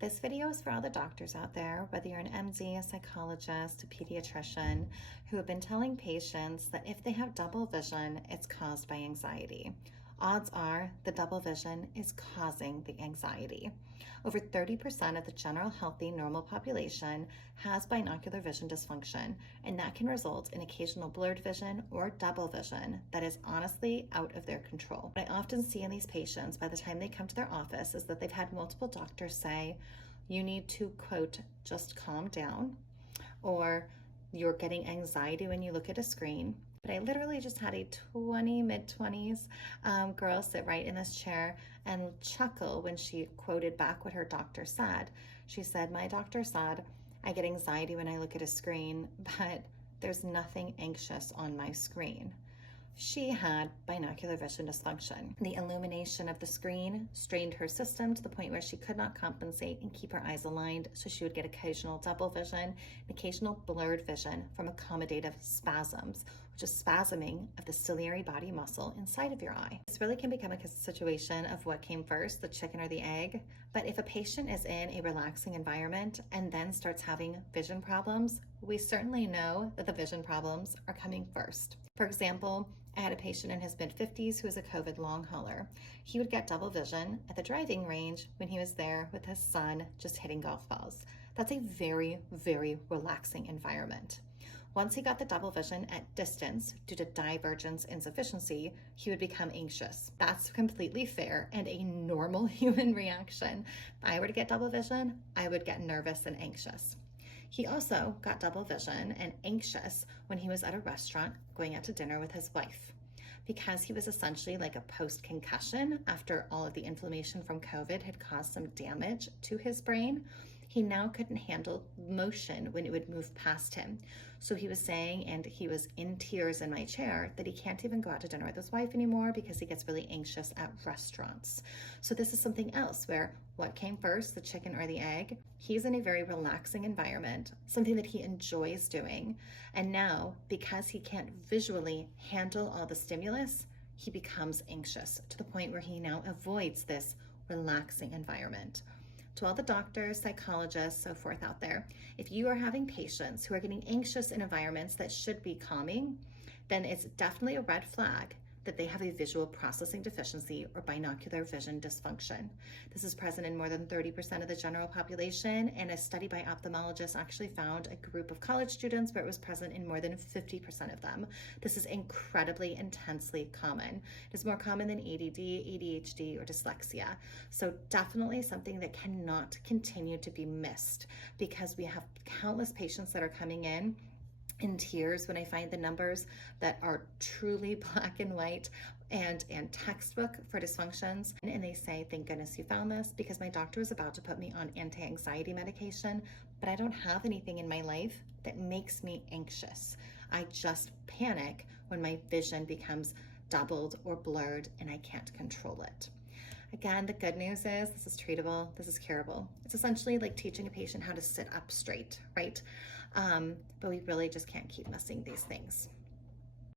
This video is for all the doctors out there, whether you're an MD, a psychologist, a pediatrician, who have been telling patients that if they have double vision, it's caused by anxiety. Odds are the double vision is causing the anxiety. Over 30% of the general healthy normal population has binocular vision dysfunction, and that can result in occasional blurred vision or double vision that is honestly out of their control. What I often see in these patients by the time they come to their office is that they've had multiple doctors say, you need to, quote, just calm down, or you're getting anxiety when you look at a screen. But I literally just had a mid-20s girl sit right in this chair and chuckle when she quoted back what her doctor said. She said, my doctor said, I get anxiety when I look at a screen, but there's nothing anxious on my screen. She had binocular vision dysfunction. The illumination of the screen strained her system to the point where she could not compensate and keep her eyes aligned, so she would get occasional double vision and occasional blurred vision from accommodative spasms, which is spasming of the ciliary body muscle inside of your eye. This really can become a situation of what came first, the chicken or the egg. But if a patient is in a relaxing environment and then starts having vision problems, we certainly know that the vision problems are coming first. For example, I had a patient in his mid-50s who was a COVID long hauler. He would get double vision at the driving range when he was there with his son just hitting golf balls. That's a very, very relaxing environment. Once he got the double vision at distance due to divergence insufficiency, he would become anxious. That's completely fair and a normal human reaction. If I were to get double vision, I would get nervous and anxious. He also got double vision and anxious when he was at a restaurant going out to dinner with his wife. Because he was essentially like a post-concussion after all of the inflammation from COVID had caused some damage to his brain, he now couldn't handle motion when it would move past him. So he was saying, and he was in tears in my chair, that he can't even go out to dinner with his wife anymore because he gets really anxious at restaurants. So this is something else where what came first, the chicken or the egg? He's in a very relaxing environment, something that he enjoys doing. And now, because he can't visually handle all the stimulus, he becomes anxious to the point where he now avoids this relaxing environment. To all the doctors, psychologists, so forth out there, if you are having patients who are getting anxious in environments that should be calming, then it's definitely a red flag that they have a visual processing deficiency or binocular vision dysfunction. This is present in more than 30% of the general population, and a study by ophthalmologists actually found a group of college students where it was present in more than 50% of them. This is incredibly intensely common. It is more common than ADD, ADHD, or dyslexia. So definitely something that cannot continue to be missed, because we have countless patients that are coming in tears when I find the numbers that are truly black and white and textbook for dysfunctions. And they say, thank goodness you found this, because my doctor was about to put me on anti-anxiety medication, but I don't have anything in my life that makes me anxious. I just panic when my vision becomes doubled or blurred and I can't control it. Again, the good news is this is treatable, this is curable. It's essentially like teaching a patient how to sit up straight, right? But we really just can't keep missing these things.